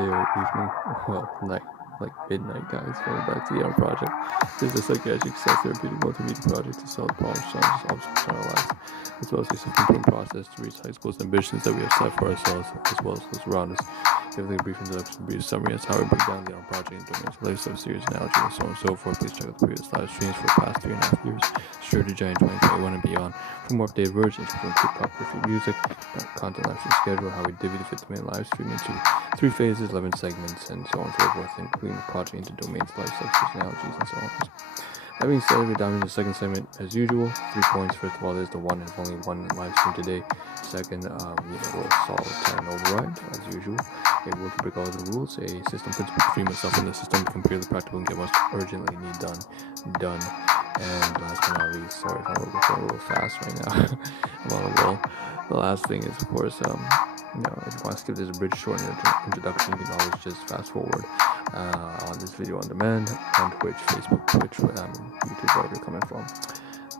day or evening, well, night, like midnight, guys. Welcome back to the Ahn Rho Project. This is a psychiatric self-therapeutic multimedia project to solve problems, challenges, obstacles in our lives, as well as a self-improvement process to reach high goals and ambitions that we have set for ourselves, as well as those around us. Giving a brief introduction, brief summary as how we break down the Ahn Project into domains, lifestyle series, analogy, and so on and so forth. Please check out the previous live streams for the past 3.5 years, strategy in 2021 and beyond. For more updated versions, we can keep up with music, content live stream schedule, how we divvy the 50-minute live stream into 3 phases, 11 segments, and so on and so forth, including the project into domains, lifestyle series, analogies, and so on. That being said, we dive into the second segment as usual. 3 points. First of all, there's the one and only one live stream today. Second, we'll solve 10 override as usual. A work to break all the rules. A system principle to free myself in the system, compare the practical and get what's urgently need done. And last but not least, sorry if I'm going a little fast right now. I'm on a roll. The last thing is, of course, if you want to skip this bridge short introduction, you can always just fast forward on this video on demand on Twitch, Facebook, YouTube, wherever you're coming from.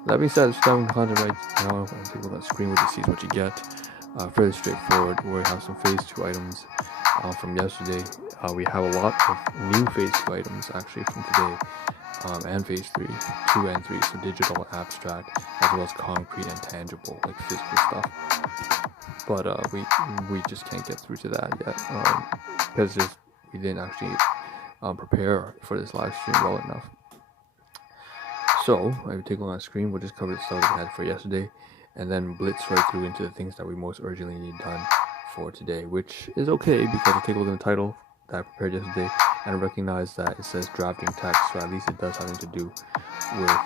That being said, starting content right now, and take a look at the screen where you see what you get. Fairly straightforward. We have some phase 2 items from yesterday. We have a lot of new phase 2 items actually from today, and phase 3, 2 and 3, so digital, abstract, as well as concrete and tangible, like physical stuff. But we just can't get through to that yet because we didn't actually prepare for this live stream well enough. So if you take a look on the screen, we'll just cover the stuff we had for yesterday and then blitz right through into the things that we most urgently need done for today, which is okay because I take a look at the title that I prepared yesterday and I recognize that it says drafting text, so at least it does have something to do with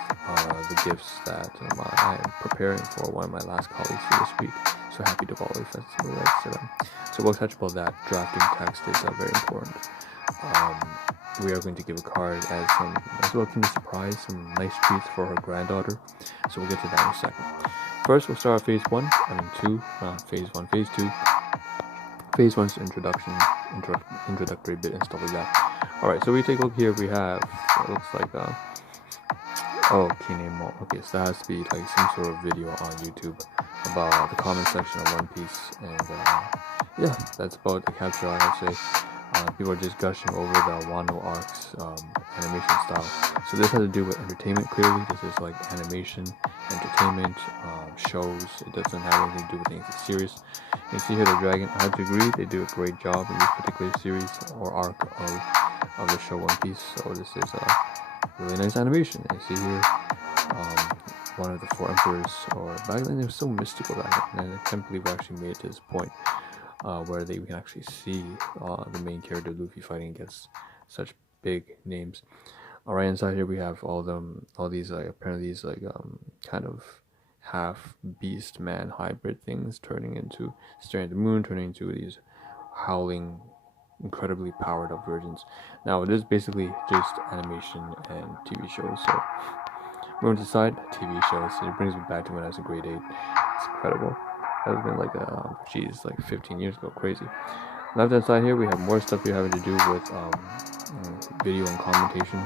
the gifts that I am preparing for one of my last colleagues for this week. So happy Diwali festival, right, to them. So we'll touch about that. Drafting text is very important. We are going to give a card as well Kinder Surprise, some nice treats for her granddaughter. So we'll get to that in a second. First, we'll start phase 1. Phase 1, phase 2. Phase 1's introductory bit and stuff like that. Alright, so we take a look here. We have, it looks like, okay, so that has to be like some sort of video on YouTube about the comment section of One Piece. And that's about the capture, I would say. People are just gushing over the Wano arc's animation style. So this has to do with entertainment, clearly. This is like animation, entertainment, shows. It doesn't have anything to do with anything serious. You can see here the dragon. I have to agree, they do a great job in this particular series or arc of the show One Piece. So this is a really nice animation. You see here one of the 4 emperors, or back then it was so mystical back then, and I can't believe we actually made it to this point. Where we can actually see the main character Luffy fighting against such big names. Alright, inside here we have all these apparently these kind of half beast man hybrid things staring at the moon, turning into these howling, incredibly powered up versions. Now it is basically just animation and TV shows. So moving to the side, TV shows. It brings me back to when I was in grade 8. It's incredible. That has been like 15 years ago. Crazy. Left hand side here we have more stuff here having to do with video and commentation.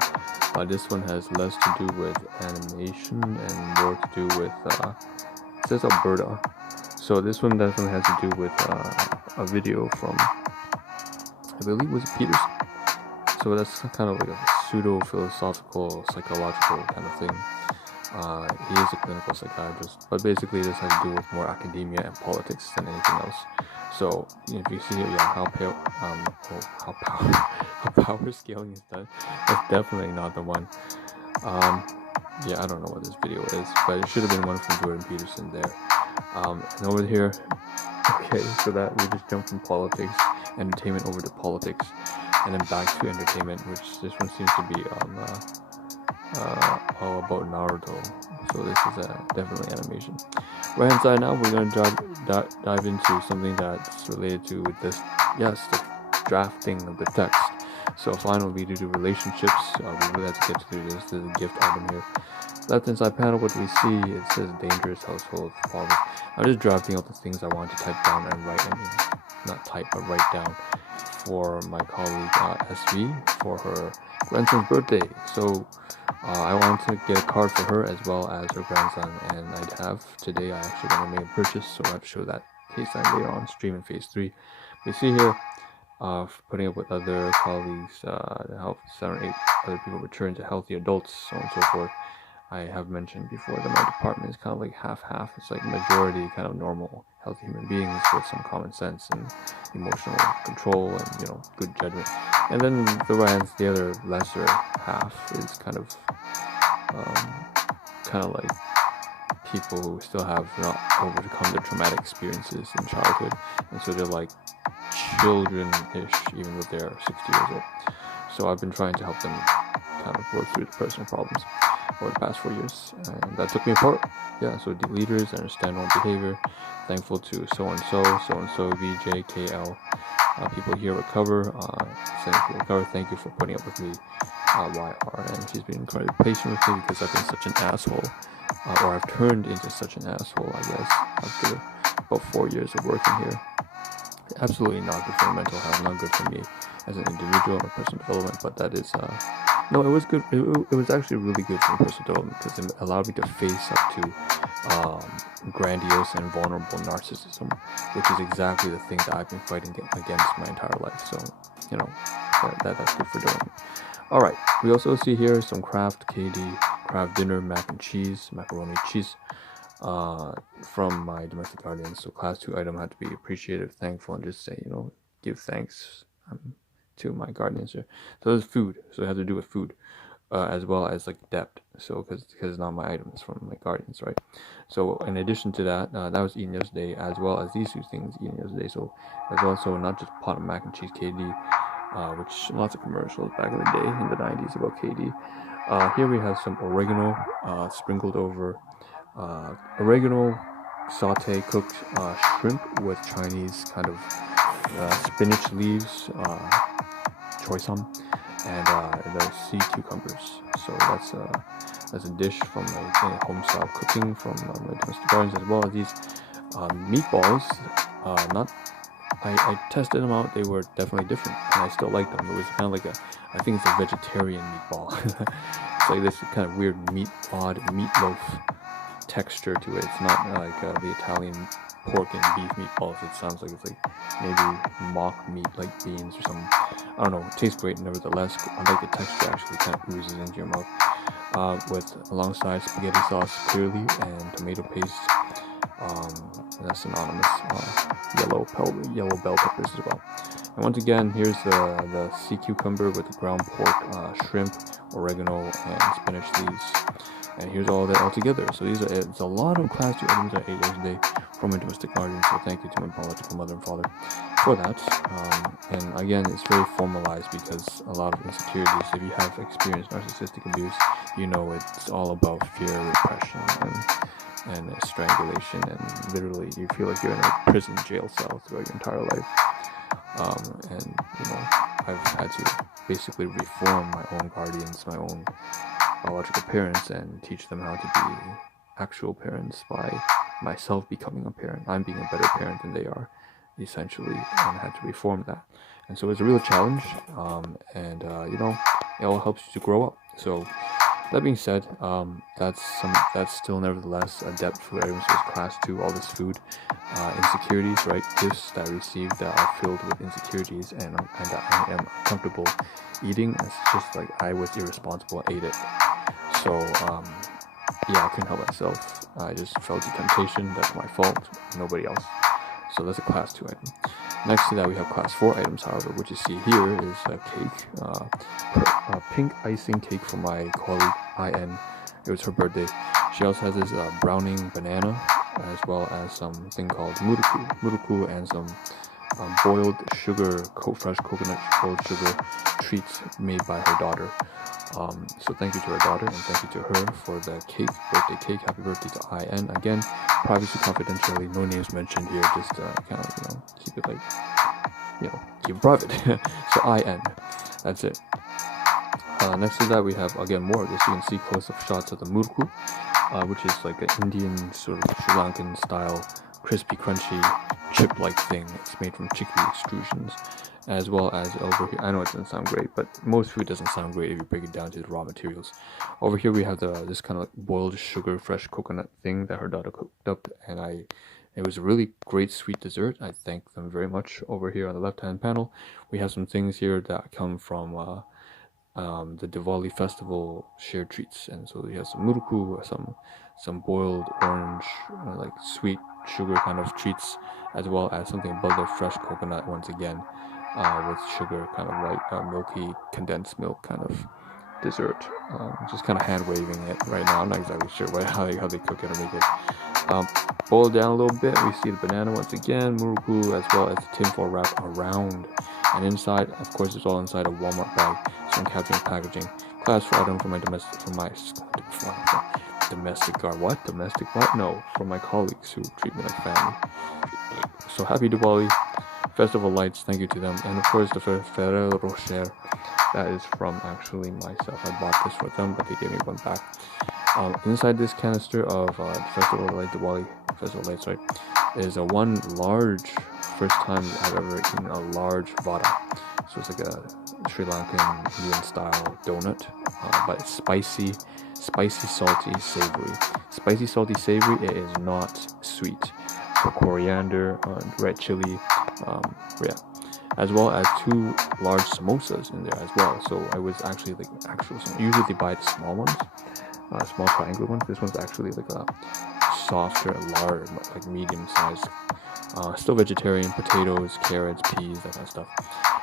This one has less to do with animation and more to do with it says Alberta. So this one definitely has to do with a video from, I believe it was Peters. So that's kind of like a pseudo philosophical psychological kind of thing. He is a clinical psychiatrist, but basically this has to do with more academia and politics than anything else. So if you see here, how power scaling is done, that's definitely not the one. I don't know what this video is, but it should have been one from Jordan Peterson there. And over here, okay, so that we just jump from politics, entertainment over to politics, and then back to entertainment, which this one seems to be all about Naruto. So this is definitely animation. Right hand side now, we're going to dive into something that's related to the drafting of the text. So final we do relationships. We really have to get through this. There's a gift item here. Left hand side panel, what do we see? It says dangerous household problems. I'm just drafting out the things I want to type down and write. Not type, but write down for my colleague SV for her grandson's birthday. So I want to get a card for her as well as her grandson, and today I actually want to make a purchase, so I have to show that case time later on stream in phase 3. We see here putting up with other colleagues to help 7 or 8 other people return to healthy adults, so on and so forth. I have mentioned before that my department is kind of like half-half. It's like majority kind of normal, healthy human beings with some common sense and emotional control and good judgment. And then the other lesser half is kind of like people who still have not overcome their traumatic experiences in childhood, and so they're like children-ish even though they're 60 years old. So I've been trying to help them kind of work through the personal problems over the past 4 years, and that took me apart. So the leaders understand normal behavior. Thankful to so-and-so, VJKL. People here recover. Thank you for putting up with me, YR. And she's been incredibly patient with me because I've been such an asshole, or I've turned into such an asshole, I guess, after about 4 years of working here. Absolutely not good for my mental health, not good for me as an individual or personal development, but that is no, it was good. It was actually really good for personal development because it allowed me to face up to grandiose and vulnerable narcissism, which is exactly the thing that I've been fighting against my entire life. So, that's good for development. All right, we also see here some Kraft Kraft dinner, macaroni cheese, from my domestic guardian. So class 2 item had to be appreciative, thankful, and just say, give thanks to my guardians here. So there's food, so it has to do with food, as well as like debt. So because it's not my items, from my guardians, right? So in addition to that, that was eaten yesterday, as well as these 2 things eaten yesterday. So there's also not just pot of mac and cheese KD, which lots of commercials back in the day in the 90s about KD. Here we have some oregano sprinkled over, oregano saute cooked shrimp with Chinese kind of spinach leaves, choy-sum, and the sea cucumbers. So that's a dish from my home style cooking from my domestic gardens, as well as these meatballs. I tested them out. They were definitely different, and I still like them. It was kind of like I think it's a vegetarian meatball. It's like this kind of weird meatloaf texture to it. It's not like the Italian pork and beef meatballs. It sounds like it's like maybe mock meat, like beans or something. I don't know. It tastes great nevertheless. I like the texture. Actually kind of oozes into your mouth, with alongside spaghetti sauce clearly and tomato paste. That's synonymous. Yellow bell peppers as well. And once again, here's the sea cucumber with the ground pork, shrimp, oregano, and spinach leaves. And here's all that all together. So it's a lot of class 2 items I ate yesterday from my domestic guardian. So thank you to my biological mother and father for that. And again, it's very formalized because a lot of insecurities. If you have experienced narcissistic abuse, it's all about fear, repression, and strangulation, and literally you feel like you're in a prison jail cell throughout your entire life. And I've had to basically reform my own guardians, my own biological parents, and teach them how to be actual parents by myself becoming a parent. I'm being a better parent than they are, essentially, and I had to reform that. And so it's a real challenge, and it all helps you to grow up. So that being said, that's still nevertheless a depth food item. So it's class 2, all this food, insecurities, right? Gifts that I received that are filled with insecurities, and I am comfortable eating. It's just like I was irresponsible, I ate it. So I couldn't help myself. I just felt the temptation. That's my fault, nobody else. So that's a class 2 item. Next to that, we have class 4 items, however, which you see here is a cake, pink icing cake from my colleague IN. It was her birthday. She also has this browning banana, as well as something called muruku, and some boiled sugar, fresh coconut boiled sugar treats made by her daughter. So thank you to her daughter, and thank you to her for the birthday cake. Happy birthday to IN. Again, privacy, confidentiality, no names mentioned here, just kind of, keep it like, keep it private. So IN, that's it. Next to that, we have, again, more of this. You can see close-up shots of the muruku, which is like an Indian, sort of Sri Lankan style, crispy, crunchy, chip-like thing. It's made from chickpea extrusions, as well as over here. I know it doesn't sound great, but most food doesn't sound great if you break it down to the raw materials. Over here we have this kind of like boiled sugar, fresh coconut thing that her daughter cooked up, and I It was a really great sweet dessert. I thank them very much. Over here on the left-hand panel, we have some things here that come from the Diwali festival shared treats, and so we have some muruku, some boiled orange, like sweet sugar kind of treats, as well as something above the fresh coconut once again, with sugar, kind of like milky condensed milk kind of dessert. Just kind of hand waving it right now. I'm not exactly sure how they cook it or make it. Boil it down a little bit. We see the banana once again, muruku, as well as the tinfoil wrap around. And inside, of course, it's all inside a Walmart bag. So I'm capturing packaging. Class for item for my domestic guard. What? Domestic what? No, for my colleagues who treat me like family. So happy Diwali, festival lights. Thank you to them, and of course the Ferrero Rocher. That is from actually myself. I bought this for them, but they gave me one back. Inside this canister of festival light Diwali festival lights, right, is a one large. First time I've ever eaten a large vada. So it's like a Sri Lankan Indian style donut, but it's spicy, salty, savory. Spicy, salty, savory. It is not sweet. So coriander, red chili, yeah, as well as 2 large samosas in there as well. So I was actually like usually they buy the small ones, small triangular ones. This one's actually like a softer, large, like medium sized. Still vegetarian, potatoes, carrots, peas, that kind of stuff.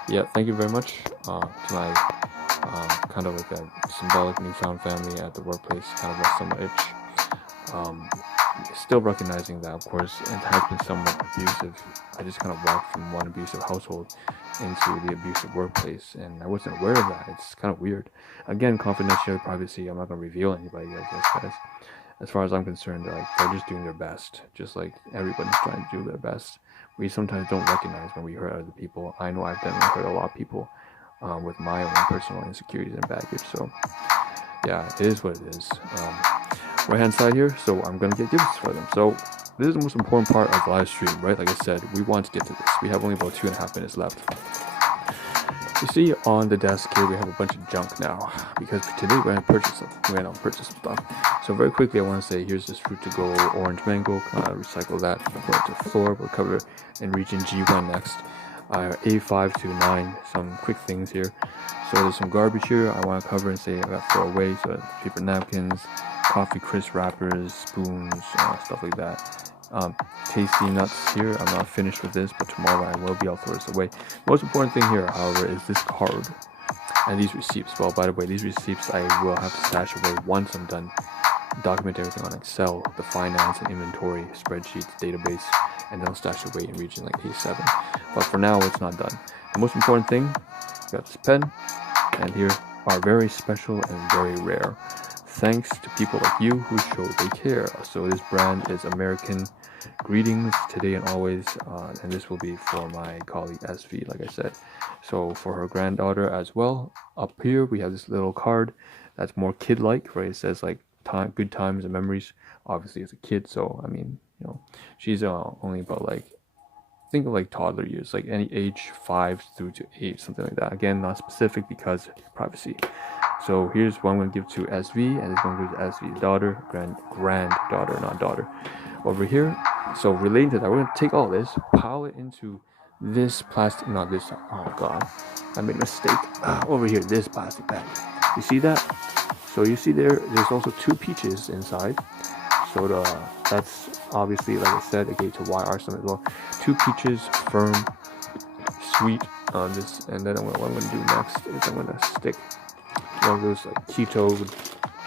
Yeah, thank you very much to my kind of like a symbolic newfound family at the workplace, kind of lost some itch. Still recognizing that, of course, it has been somewhat abusive. I just kind of walked from one abusive household into the abusive workplace, and I wasn't aware of that. It's kind of weird. Again, confidentiality, privacy. I'm not going to reveal anybody, I guess, guys. As far as I'm concerned, they're just doing their best, just like everybody's trying to do their best. We sometimes don't recognize when we hurt other people. I know I've definitely hurt a lot of people with my own personal insecurities and baggage. So, yeah, it is what it is. Right hand side here, so I'm gonna get gifts for them. So this is the most important part of the live stream, right? Like I said, we want to get to this. We have only about 2.5 minutes left. You see on the desk here, we have a bunch of junk now, because today we're going to purchase some stuff. So very quickly, I want to say, here's this fruit to go orange mango. Recycle that, put it to the floor. We'll cover in region G1 next. A5 to 9, some quick things here. So there's some garbage here I want to cover and say I got to throw away. So paper napkins, coffee crisp wrappers, spoons, stuff like that. Tasty nuts here. I'm not finished with this, but tomorrow I will be. I'll throw this away. Most important thing here, however, is this card and these receipts. Well, by the way, these receipts I will have to stash away once I'm done. Document everything on Excel, the finance and inventory spreadsheets, database, and then I'll stash away in region like A7. But for now, it's not done. The most important thing, got this pen, and here are very special and very rare. Thanks to people like you who show they care. So this brand is American Greetings Today and Always, and this will be for my colleague SV, like I said. So for her granddaughter as well. Up here we have this little card that's more kid-like, right? It says like good times and memories. Obviously as a kid, so I mean, you know, she's only about like, think of like toddler years, like any age 5 through to 8, something like that. Again, not specific because privacy. So here's one I'm going to give to SV, and this one goes to SV's daughter, granddaughter, not daughter. Over here, so relating to that, we're going to take all this, pile it into this plastic, not this, oh god, I made a mistake. Over here, this plastic bag. You see that? So you see there's also 2 peaches inside. So that's obviously, like I said, again to YR some as well. 2 peaches, firm, sweet on this, and then what I'm going to do next is I'm going to stick one of those like keto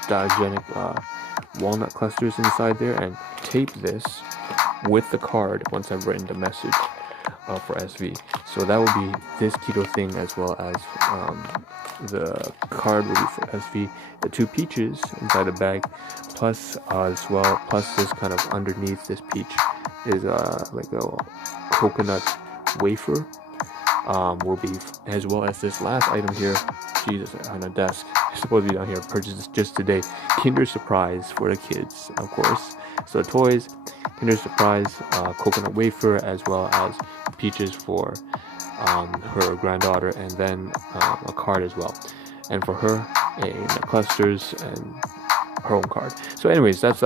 diagenic walnut clusters inside there and tape this with the card once I've written the message for SV. So that will be this keto thing, as well as the card will be for SV, the 2 peaches inside the bag, plus as well, plus this kind of underneath this peach is like a coconut wafer, will be, as well as this last item here, Jesus, on a desk, supposed to be down here, purchased just today, Kinder Surprise for the kids, of course. So toys, Kinder Surprise, coconut wafer, as well as peaches for her granddaughter, and then a card as well, and for her, the clusters and her own card. So anyways, that's